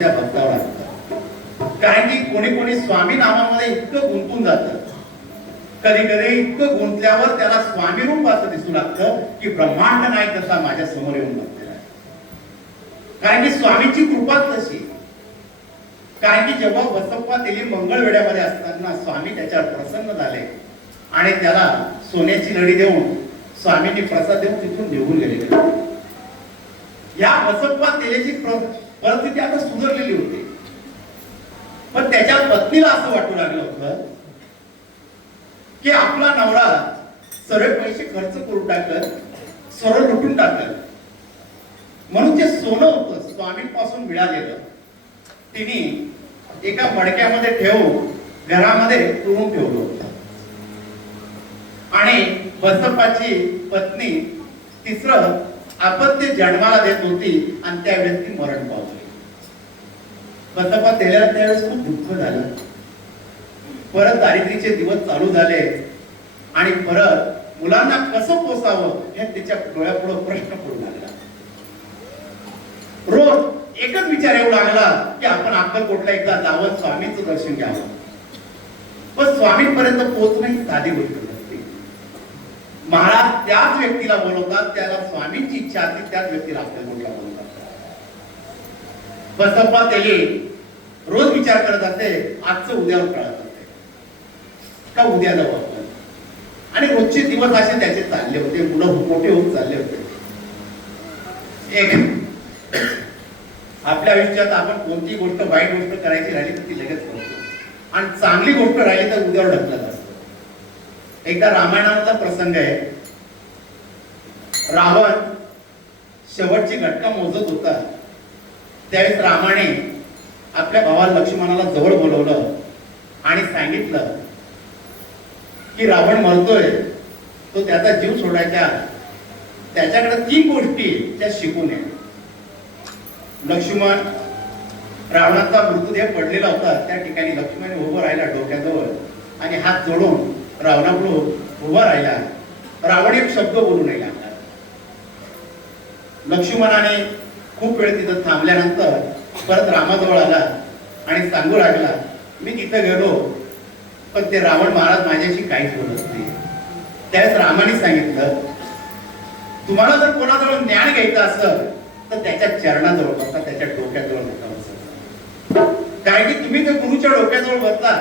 त्या भक्तावर कारण की कोणी कोणी स्वामी नामामध्ये इतकं गुंतून जात. कधी कधी इतकं गुंतल्यावर त्याला स्वामी रूप असं दिसू लागतं की ब्रह्मांड नाही तसा माझ्यासमोर येऊन बसलेला कारण की स्वामीची कृपा तशी कारण की जेव्हा बसप्पा तेली मंगळवेड्यामध्ये असताना स्वामी त्याच्यावर प्रसन्न झाले आणि त्याला सोन्याची लढी देऊन स्वामींनी प्रसाद देऊन तिथून निघून गेलेले. या बसप्पा तेलेची परिस्थिती आता सुधारलेली होती. पण त्याच्या पत्नीला असं वाटू लागलं होतं की आपला नवरा सरळ पैसे खर्च करून टाकलं सरळ लुटून टाकलं. म्हणून जे सोनं होतं स्वामींपासून मिळालेलं तिने एका मडक्यामध्ये ठेवून घरामध्ये तुळून ठेवलं होतं. आणि बसप्पाची पत्नी तिसरं आपण ते जन्माला देत होती आणि त्यावेळेस ती मरण पावली. बसप्पा त्याला त्यावेळेस खूप दुःख झालं. परत दारिद्र्याचे दिवस चालू झाले आणि परत मुलांना कसं पोसावं हे तिच्या डोळ्यापुढं प्रश्न पडू लागला. रोज एकच विचार येऊ लागला की आपण अक्कलकोटला एकदा जावं स्वामींचं दर्शन घ्यावं. पण स्वामींपर्यंत पोहोचणं ही साधी गोष्ट महाराज त्याच व्यक्तीला बोलवतात त्याला स्वामींची इच्छा असते त्याच व्यक्तीला अक्कलकोटला बोलवतात. बसप्पा त्याले रोज विचार करत असते आजचं उद्यावर कळत असते. का उद्या जाऊ आपण? आणि रोजचे दिवस असे त्याचे चालले होते मुलं मोठे होऊन चालले होते. एक आपल्या आयुष्यात आपण कोणती गोष्ट वाईट गोष्ट करायची राहिली तर ती लगेच करतो आणि चांगली गोष्ट राहिली तर उद्यावर ढकलत असतो. एकदा रामायणाचा प्रसंग आहे. रावण शेवटची घटका मोजत होता. त्यावेळेस रामाने आपल्या भावाला लक्ष्मणाला जवळ बोलवलं आणि सांगितलं की रावण मरतोय तो त्याचा जीव सोडायच्या त्याच्याकडे तीन गोष्टी त्या शिकून आहे लक्ष्मण रावणाचा मृतदेह पडलेला होता. त्या ठिकाणी लक्ष्मण उभं राहिला डोक्याजवळ आणि हात जोडून रावणापुढे उभा राहिला. रावण एक शब्द बोलू नाही लागला. लक्ष्मणाने खूप वेळ तिथं थांबल्यानंतर परत रामाजवळ आला आणि सांगू लागला मी तिथं गेलो पण ते रावण महाराज माझ्याशी काहीच बोलत नाही. त्यावेळेस रामाने सांगितलं तुम्हाला जर कोणाजवळ ज्ञान घ्यायचं असेल तर त्याच्या चरणाजवळ बसता त्याच्या डोक्याजवळ बसता कारण की तुम्ही जर गुरुच्या डोक्याजवळ बसता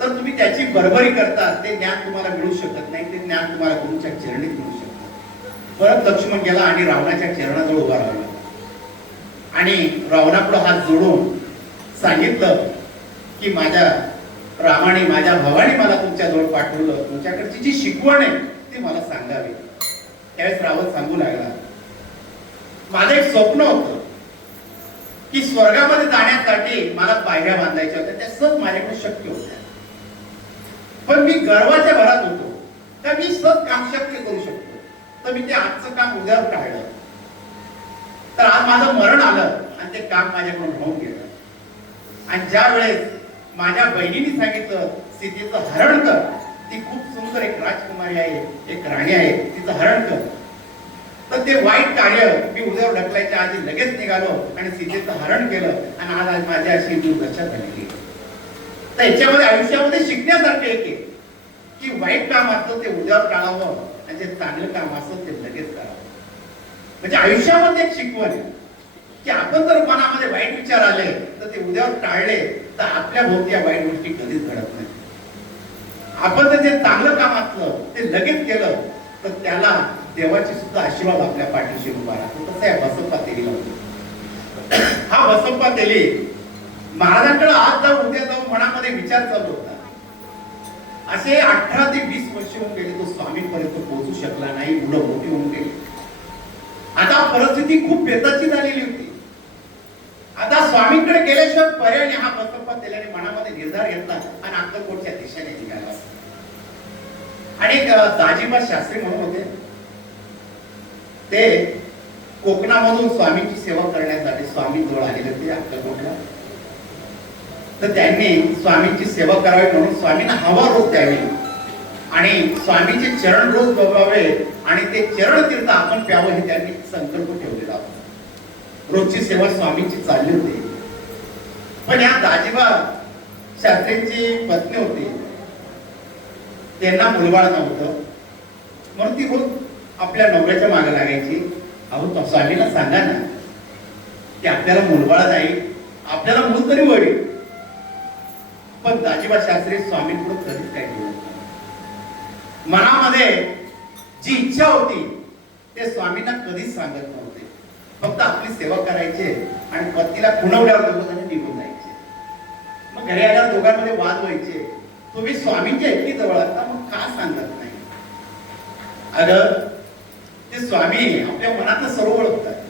तर तुम्ही त्याची बरोबरी करता ते ज्ञान तुम्हाला मिळू शकत नाही ते ज्ञान तुम्हाला गुरुच्या चरणीत मिळू शकत परत लक्ष्मण गेला आणि रावणाच्या चरणाजवळ उभा राहिला. आणि रावणाकडं हात जोडून सांगितलं की माझ्या रामाने माझ्या भावाने मला तुमच्याजवळ पाठवलं. तुमच्याकडची जी शिकवण आहे ती मला सांगावी. त्यावेळेस रावण सांगू लागला माझं एक स्वप्न होतं की स्वर्गामध्ये जाण्यासाठी मला पायऱ्या बांधायच्या होत्या. त्या सब माझ्याकडे शक्य होत्या. पण मी गर्वाच्या भरात होतो. तर मी सत काम शक्य करू शकतो. तर मी ते आजचं काम उद्यावर टाळलं. तर आज माझं मरण आलं आणि ते काम माझ्याकडून होऊन गेलं. आणि ज्या वेळेस माझ्या बहिणीने सांगितलं सीतेचं हरण कर. ती खूप सुंदर एक राजकुमारी आहे एक राणी आहे तिचं हरण कर. तर ते वाईट कार्य मी उद्यावर ढकलायच्या आधी लगेच निघालो आणि सीतेचं हरण केलं आणि आज आज माझ्या अशी दुर्दशा झालेली आहे. तर याच्यामध्ये आयुष्यामध्ये शिकण्यासारखे एक की वाईट काम असतं ते उद्यावर टाळावं आणि जे चांगलं काम असतं ते लगेच करावं. म्हणजे आयुष्यामध्ये एक शिकवण आहे. की आपण जर मनामध्ये वाईट विचार आले तर ते उद्यावर टाळले तर आपल्या भोवती या वाईट गोष्टी कधीच घडत नाही आपण जर जे चांगलं काम असलं ते लगेच केलं तर त्याला देवाचे सुद्धा आशीर्वाद आपल्या पाठीशी उभा राहतो. तसं आहे बसप्पा तेलीला हा बसप्पा तेली महाराजांकडे आज जाऊ उद्या मनामध्ये विचार चालू होता. असे अठरा ते वीस वर्ष होऊन गेले तो स्वामींपर्यंत पोहोचू शकला नाही मुलं मोठी होऊन गेली. आता परिस्थिती खूप बेताची झालेली होती. आता स्वामींकडे गेल्याशिवाय पर्याय हा बसप्पा तेल्याने मनामध्ये निर्धार घेतला आणि अक्कलकोटच्या दिशेने निघाला. आणि दाजीबा शास्त्री म्हणून होते ते कोकणामधून स्वामींची सेवा करण्यासाठी स्वामी जवळ आलेले होते अक्कलकोटला. तर त्यांनी स्वामींची सेवा करावी म्हणून स्वामींना हवा रोज द्यावी. आणि स्वामीचे चरण रोज बघावे आणि ते चरण तीर्थ आपण प्यावं हे त्यांनी संकल्प ठेवलेला होता. रोजची सेवा स्वामींची चालली होती. पण या दाजीबा शास्त्रींची पत्नी होती. त्यांना मुलबाळ नव्हतं. म्हणून ती रोज आपल्या नवऱ्याच्या मागे लागायची. अहो स्वामीला सांगा ना की आपल्याला मुलबाळ नाही आपल्याला मूल तरी होईल पण दाजीबा शास्त्री स्वामींकडून कधीच काही बोलत मनामध्ये जी इच्छा होती ते स्वामींना कधीच सांगत नव्हते. फक्त आपली सेवा करायचे आणि पत्नीला खुणवल्यावर दोघांनी निघून जायचे. मग घरी आल्यावर दोघांमध्ये वाद व्हायचे. तुम्ही स्वामींच्या इतकी जवळ असता मग का सांगत नाही? अगं ते स्वामी आपल्या मनात सर्व ओळखतात.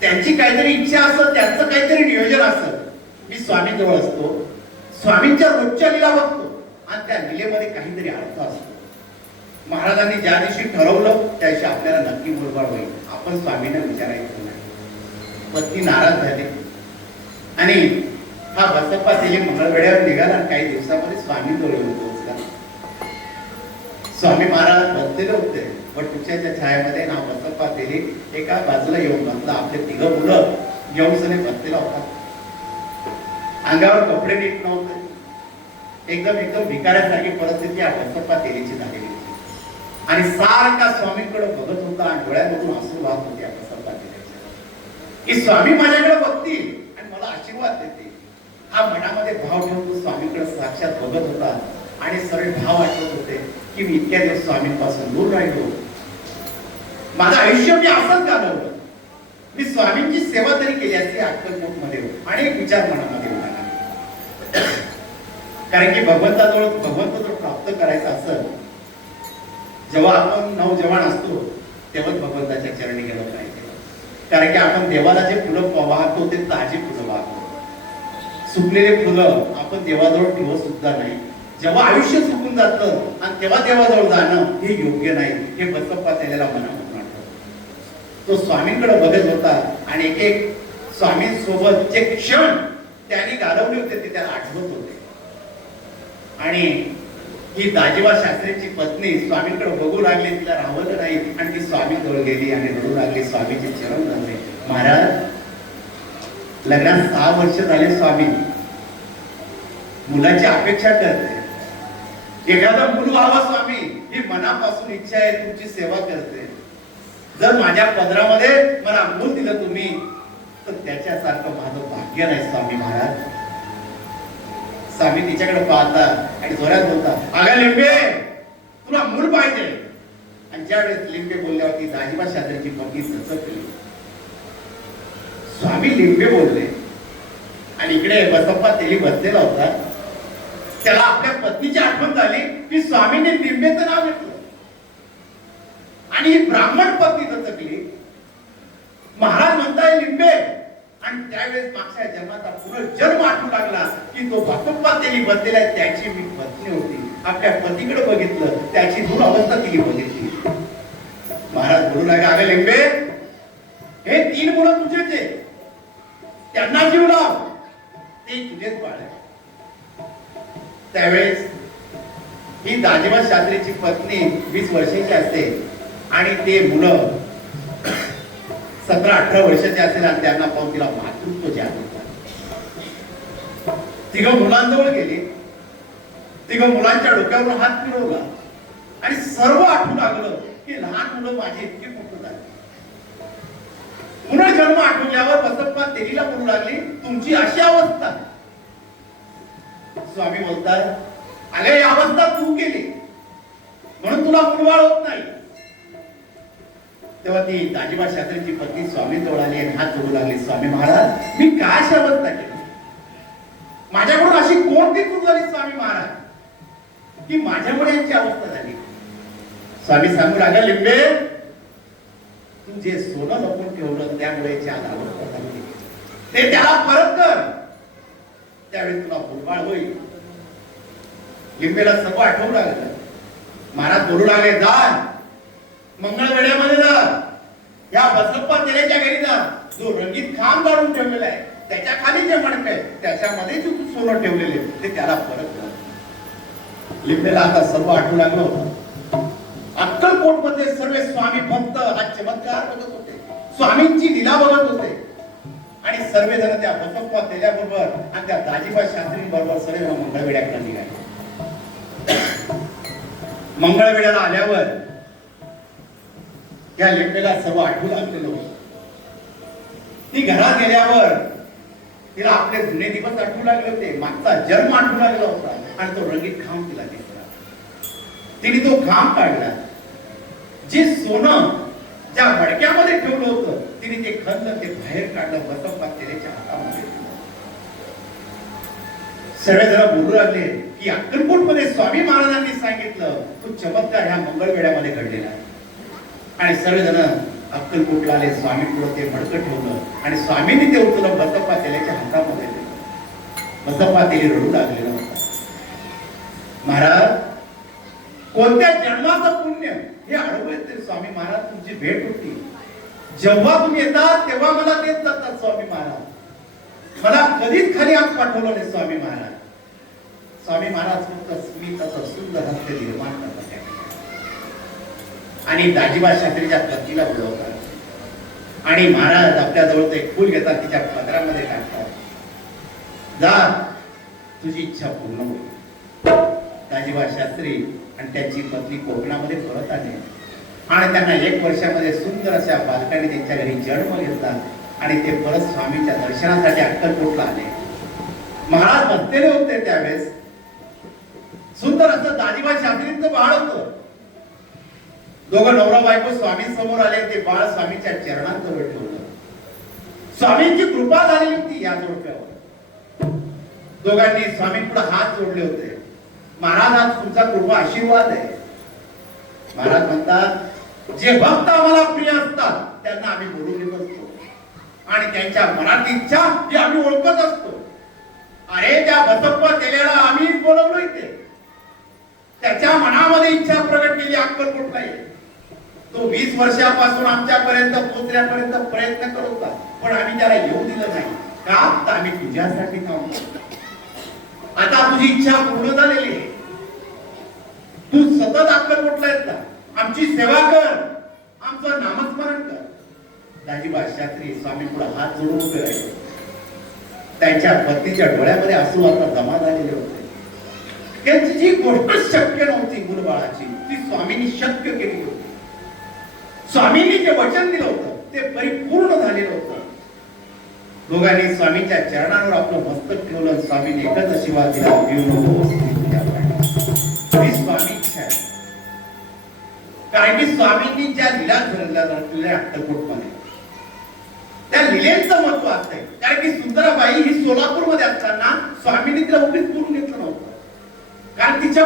त्यांची काहीतरी इच्छा असत त्यांचं काहीतरी नियोजन असत मी स्वामी जवळ असतो. स्वामींच्या रोजच्या लिला बघतो. आणि त्या लिलेमध्ये काहीतरी अर्थ असतो. महाराजांनी ज्या दिवशी ठरवलं त्या दिवशी आपल्याला नक्की मुरबाड होईल. आपण स्वामींना विचारायचं नाही. पत्नी नाराज झाली. आणि हा बसप्पा तिने मंगळवेड्यावर निघाला काही दिवसामध्ये स्वामी जवळ पोहोचला. स्वामी महाराज बसलेले होते पण तुमच्या छायामध्ये ना बसप्पा तेली एका बाजूला येऊन बसला. आपले तिघं मुलं येऊन सगळे बसलेला होता. अंगावर कपडे नीट नव्हते. एकदम एकदम भिकाऱ्यासारखी परिस्थिती या तेरीची झालेली होती. आणि सारखा स्वामींकडे बघत होता आणि डोळ्यामधून हसू वाहत होते या बसप्पा की स्वामी माझ्याकडे बघतील आणि मला आशीर्वाद देतील. हा मनामध्ये भाव ठेवून तो साक्षात बघत होता आणि सरळ भाव आठवत होते की मी इतक्या दिवस स्वामींपासून दूर राहिलो माझं आयुष्य मी असंच घालवलं. मी स्वामींची सेवा तरी केली असती अक्कलकोटमध्ये अनेक विचार मनामध्ये होता कारण की भगवंताजवळ भगवंत जर प्राप्त करायचं असं जेव्हा आपण नवजवान असतो तेव्हाच भगवंताच्या चरणी गेलं पाहिजे. कारण की आपण देवाला जे फुलं वाहतो ते ताजी फुलं वाहतो. सुकलेले फुलं आपण देवाजवळ ठेवत सुद्धा नाही. जेव्हा आयुष्य सुकून जातं आणि तेव्हा देवाजवळ जाणं हे योग्य नाही हे बसप्पा त्याला मनापासून आठवतं तो स्वामींकडे बघत होता आणि एक एक स्वामींसोबत जे क्षण त्यांनी घालवले होते ते त्याला आठवत होते. आणि ही दाजीबा शास्त्रीची पत्नी स्वामींकडे बघू लागली तिला राहवलं नाही. आणि ती स्वामी जवळ गेली आणि रडू लागली. स्वामीचे चरण धरले महाराज लग्नात सहा वर्ष झाले स्वामी. मुलाची अपेक्षा करते. एखादा मुल व्हावा स्वामी. ही मनापासून इच्छा आहे तुमची सेवा करते. जर माझ्या पदरामध्ये मला मूल दिलं तुम्ही तर त्याच्यासारखं माझं भाग्य नाही स्वामी महाराज. आम्ही तिच्याकडे पाहता आणि जोरात बोलता अगं लिंबे तुला मूल पाहिजे. आणि ज्यावेळेस लिंबे बोलल्यावरती दाजीबा शास्त्रीची पत्नी सचकली स्वामी लिंबे बोलले. आणि इकडे बसप्पा तेली बसलेला होता. त्याला आपल्या पत्नीची आठवण झाली की स्वामींनी लिंबेचं नाव घेतलं. आणि ही ब्राह्मण पत्नी दचकली महाराज म्हणताय लिंबे आणि त्यावेळेस मागच्या जन्माचा पुनर्जन्म आठवू लागला की तो बापप्पा त्यांनी बनलेला आहे त्याची मी पत्नी होती. आपल्या पतीकडे बघितलं त्याची दूर अवस्था तिने बघितली. महाराज बोलू लागला आले लिंबे हे तीन मुलं तुझेच आहे त्यांना जीव लाव. ते तुझेच बाळ त्यावेळेस ही दाजीबा शास्त्रीची पत्नी वीस वर्षाची असते आणि ते मुलं सतरा अठरा वर्षाचे असेल आणि त्यांना पाहून तिला मातृत्व जात तिघ मुलांजवळ गेली. तिघ मुलांच्या डोक्यावर हात फिरवला. आणि सर्व आठवू लागलं की लहान मुलं माझे इतके मोठं झाले. पुनर्जन्म आठवल्यावर बसप्पा तेलीला बोलू लागली तुमची अशी अवस्था. स्वामी बोलतात अरे अवस्था तू केली. म्हणून तुला मुलबाळ होत नाही. तेव्हा ती दाजीबा शास्त्रीची पत्नी स्वामी जवळ आली आणि हात जोडू लागले. स्वामी महाराज मी काय अशी केली? माझ्याकडून अशी कोणती चूक झाली स्वामी महाराज? की माझ्यामुळे यांची अवस्था झाली. स्वामी सांगू लागला लिंबे तू जे सोनं लपून ठेवलं त्यामुळे याची आज अवस्था झाली. ते त्याला परत कर. त्यावेळी तुला फुलबाळ होईल. लिंबेला सगळं आठवू लागलं. महाराज बोलू लागले जा. मंगळवेड्यामध्ये जा या बसप्पा तेल्याच्या घरी जा जो रंगीत खांब काढून ठेवलेला आहे त्याच्याखाली जे मडक आहे त्याच्यामध्ये जे तू सोनं ठेवलेले ते त्याला परत लिपलेला लिंबेला आता सर्व आठवू लागलं होतं. अक्कलकोटमध्ये सर्व स्वामी भक्त हा चमत्कार बघत होते. स्वामींची लीला बघत होते. आणि सर्वजण त्या बसप्पा त्याच्याबरोबर आणि त्या दाजीबा शास्त्री बरोबर सर्व मंगळवेड्याकडे निघाले. मंगळवेड्याला आल्यावर त्या लेकरेला सर्व आठवू लागलेलं होतं ती घरात गेल्यावर तिला आपले जुने दिवस आठवू लागले होते. मागचा जन्म आठवू लागला होता. आणि तो रंगीत खांब तिला दिसला. तिने तो खांब काढला. जे सोनं ज्या मडक्यामध्ये ठेवलं होतं तिने ते खंद ते बाहेर काढलं. बसप्पा तेरेच्या हातामध्ये सगळे जरा बोलू लागले की अक्कलकोटमध्ये स्वामी महाराजांनी सांगितलं तो चमत्कार ह्या मंगळवेड्यामध्ये घडलेला आहे. आणि सर्वजण अक्कलकोटला आले. स्वामी पुढं ते मडकं ठेवलं आणि स्वामींनी ते उचललं बसप्पा तेल्याच्या हातामध्ये बसप्पा तेली रडू लागलेला होता महाराज कोणत्या जन्माचं पुण्य हे अडवत स्वामी महाराज. तुमची भेट होती. जेव्हा तुम्ही येतात तेव्हा मला देत जातात स्वामी महाराज. मला कधीच खाली हात पाठवलं नाही स्वामी महाराज. स्वामी महाराज फक्त स्मिताचं सुंदर हस्ते निर्माण करतात आणि दाजीबा शास्त्रीच्या पत्नीला बोलवतात. आणि महाराज आपल्याजवळ ते एक फुल घेतात तिच्या पदरामध्ये टाकतात. जा तुझी इच्छा पूर्ण होईल. दाजीबा शास्त्री आणि त्यांची पत्नी कोकणामध्ये परत आले. आणि त्यांना एक वर्षामध्ये सुंदर अशा बालकाने त्यांच्या घरी जन्म घेतला आणि ते परत स्वामीच्या दर्शनासाठी अक्कलकोटला आले. महाराज बसलेले होते त्यावेळेस. सुंदर असं दाजीबा शास्त्रींचं बाळ होतं. दोघं नवरा बायको स्वामी समोर आले ते बाळ स्वामीच्या चरणांजवळ ठेवलं स्वामींची कृपा झालेली होती या जोडप्यावर. दोघांनी स्वामी पुढे हात जोडले होते. महाराज आज तुमचा कृपा आशीर्वाद आहे. महाराज म्हणतात जे भक्त आम्हाला प्रिय असतात त्यांना आम्ही बोलून घेत असतो आणि त्यांच्या मनात इच्छा ही आम्ही ओळखत असतो. अरे त्या बसप्पा केलेला आम्ही बोलवलो इथे. त्याच्या मनामध्ये इच्छा प्रकट केली अक्कलकोटला ये. तो वीस वर्षापासून आमच्यापर्यंत पोहोचण्यापर्यंत प्रयत्न करत होता. पण आम्ही त्याला येऊ दिलं नाही. का? तर आम्ही तुझ्यासाठी काम आता तुझी इच्छा पूर्ण झालेली आहे. तू सतत अक्कलकोटला येत ना आमची सेवा कर. आमचं नामस्मरण कर. दाजीबा शास्त्री स्वामी पुढे हात जोडून उभे राहिले. त्यांच्या पत्नीच्या डोळ्यामध्ये असू आता जमा झालेले होते. त्यांची जी गोष्ट शक्य नव्हती गुरुबाळाची ती स्वामींनी शक्य केली होती. स्वामींनी जे वचन दिलं होतं ते परिपूर्ण झालेलं होतं. दोघांनी स्वामीच्या चरणावर आपलं मस्तक ठेवलं स्वामीने एकच आशीर्वाद दिला हो. स्वामी कारण की स्वामींनी ज्या लिला धरल्या अक्कलकोटमध्ये त्या लिलेचं महत्त्व असतंय. कारण की सुंदराबाई ही सोलापूरमध्ये असताना स्वामींनी तिला उभीच करून घेतलं नव्हतं. कारण तिच्या